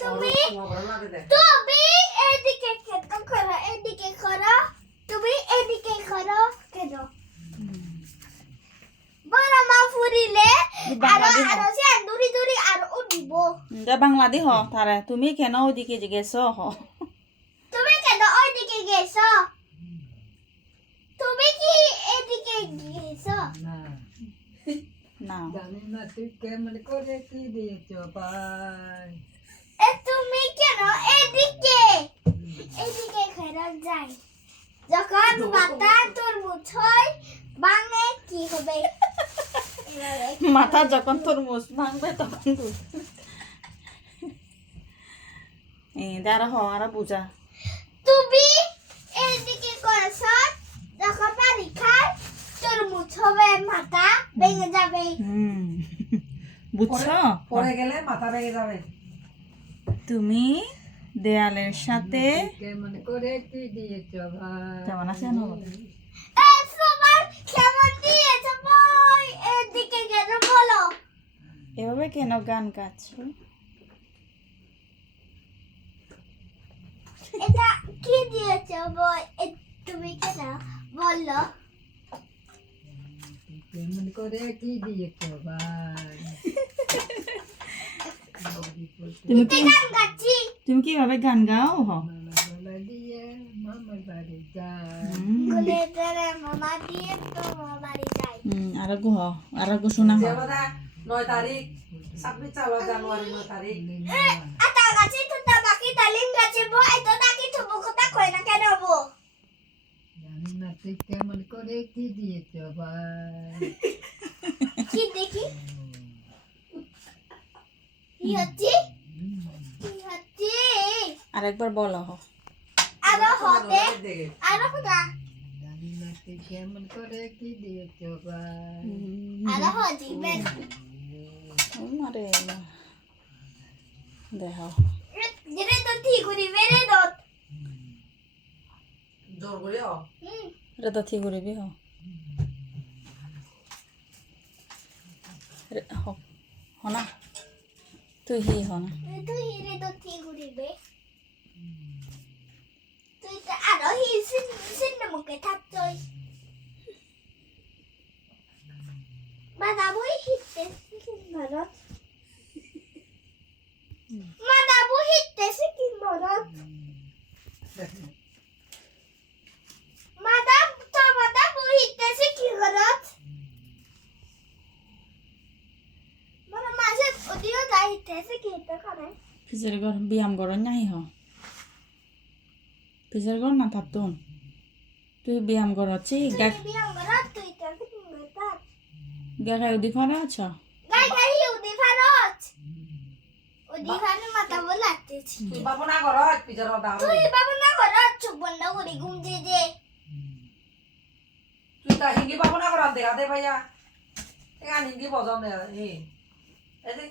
তুমি তুমি এদিকে কেন করো এদিকে করো তুমি এদিকে করো কেন বড় মা ফুরিলে আরো সে দূরি দূরি আর উঠিব যা বাংলাদেশ হ তারা তুমি কেন ওইদিকে গেছো হ তুমি কেন ওইদিকে গেছো তুমি কি এদিকে গেছো না জানি না তুই কেমন করে কি দিয়েছো ভাই তুমি কেন এদিকে এদিকে ফেরত যাই যখন মাথা তরমুজ হয় ভাঙে কি হবে মাথা যখন তরমুজ ভাঙবে তখন দাঁড়া হ আর বুঝা তুমি এদিকে করেছো যখন পরীক্ষায় তরমুজ হবে মাথা ভেঙে যাবে বুঝছো পড়ে গেলে মাথা ভেঙে যাবে তুমি দেয়ালের সাথে কেমন করে কি দিয়েছো ভাই কেমন আছেন সবার কেমন দিয়েছে ভাই এদিকে কেন বলো এভাবে কেন গান গাচ্ছো এটা কি দিয়েছে ভাই তুমি কেন বলো কেমন করে কি দিয়েছো ভাই তুমি কি গান গাচ্ছি তুমি কিভাবে গান গাও হ গলা দিয়ে মামার বাড়ি যায় গুলে ধরে মামা দিয়ে তো মামা বাড়ি যাই আর গো শোনা হ 9 তারিখ 26 জানুয়ারি 9 তারিখ আতা গাছে তো বাকি তালিম গাছে বই তো নাকি তো কথা কই না কেন বো জানি না তুই কেমন করে কি দিয়েছো ভাই কি দেখি কি হচ্ছে আরেকবার বলো হ আরো হতে আরো কথা জানি না তুই কেমন করে কি দিয়েছো ভাই আরো হজি বেশ মারে দেহ যেটা তো ঠিক করি বেরে দত জোর করে এটা তো ঠিক করবি হ না তুই হি হ না তুই হিরে তো ঠিক করিবে তুই তো আরো হি সিন মুখে থাকছই বাদা বই হিতে ভারত মাদা বই হিতে সিকিম ভারত মাদা তো মাদা বই হিতে সিকিম ভারত মানে মাঝে ওদিও যাই হিতে সিকিম তো করে পিছের ঘর ব্যায়াম করো নাই হ পিছের ঘর না থাকতুন তুই ব্যায়াম করছি বিয়াম ভারত তুই তো সিকিম ভারত গায়ে ওদি করে আছ গাই গাই উদি ভারত উদি ভারত মাথা বলাতেছি তুই বাবু না কর পিজর দাও তুই বাবা না ভারত চুপ বন্ধ করে ঘুম দিয়ে দে তুই তা হিঙ্গি বাবু না কর দেখা দে ভাইয়া এখান হিঙ্গি বজাও নে এই যে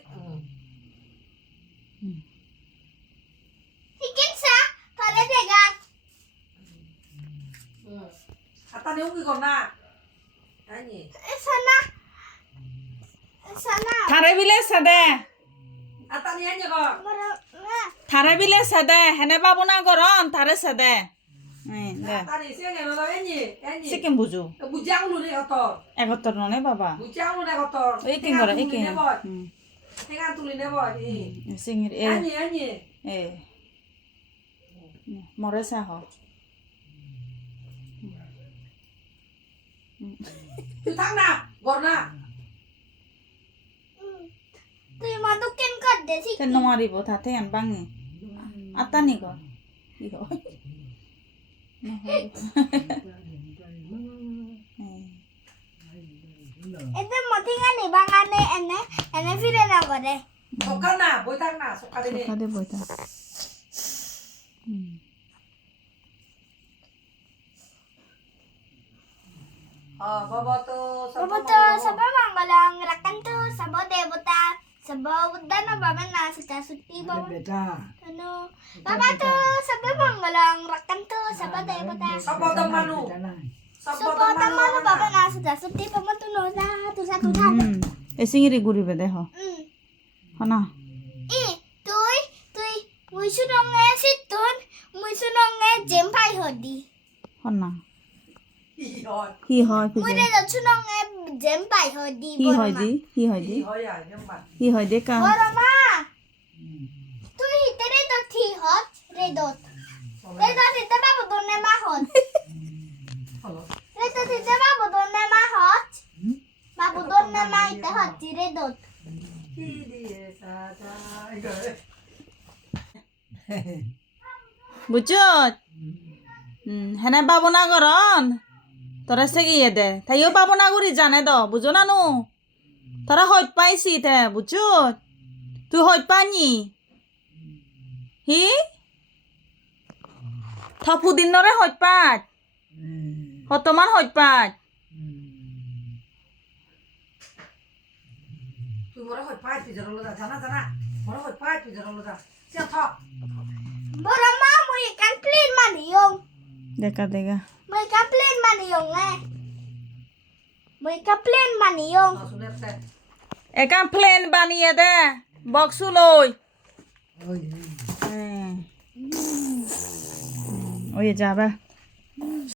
চিকিৎসা তাহলে দেখা হাতা নেও কি কর না আনি সানা সানা থারে বিলে সাদে হাতা নিয়ে আনি কর মরা না থারে বিলে সাদে হেনে বাবু না গরম থারে সাদে দে হাতা নিছে কেন দাও আনি সিকিম বুঝু বুঝাও নুরে কত 71 ননে বাবা বুঝাও নুরে কত এই কিং করে এই কিং এখান তুলি নেব সিংর এ আনি এ মরে সাহ তুই থাক না গর না তুই মাদু কেন কর দে কেন মারিব তাতে আন বাঙে আতানি গো কি হয় এতে মতিগানি বাঙানে এনে এনে ফিরে না করে সকাল না বই থাক না সকালে নে সকালে বইতা বাবা তো Saboto sabah manggalang rakanto sabah devata sabah uddana baba na sita sutti baba বেটা ano baba to sabah manggalang rakanto sabah devata sabah manu sabah tamano baba na sita sutti baba tu no sa tu sa tu tha এ সিংরি গুড়িবে দেহ হনা ই তুই তুই মুই সুনংয়ে সিতুন মুই সুনংয়ে জেম পাই হদি হনা কি হয় কি হয় মুই খুঁজে রে সুনংয়ে জেম পাই হদি কি হয় দি কি হয় দি কি হয় আর জম্বা কি হয় দে কা বড় মা তুই হিতেরে তো থি হত রে দত রে দত হিতে বাবু দনে মা হত হলো রে দত হিতে বাবু দনে মা হত বাবু দনে মা হিতে হতি রে দত কি দিয়ে সাজা গরে বুঝছত হেনে পাবো না করন তোরা সে গিয়ে দে তাইও পাবো না করি জানে দ বুঝো না নু তোরা হইত পাইছি তে বুঝছত তুই হইত পানি হি থপু দিন নরে হইত পাত হতমান হইত পাত তুই মরে হয় পাই তুই জরলো যা জানা জানা মরে হয় পাই তুই জরলো যা সে থ বড় মা মুই কান প্লেন মানিয়ং দেখা দেখা মুই কা প্লেন মানিয়ং এ মুই কা প্লেন মানিয়ং শুনে সে একান প্লেন বানিয়ে দে বক্সু লই ওই ওই যাবা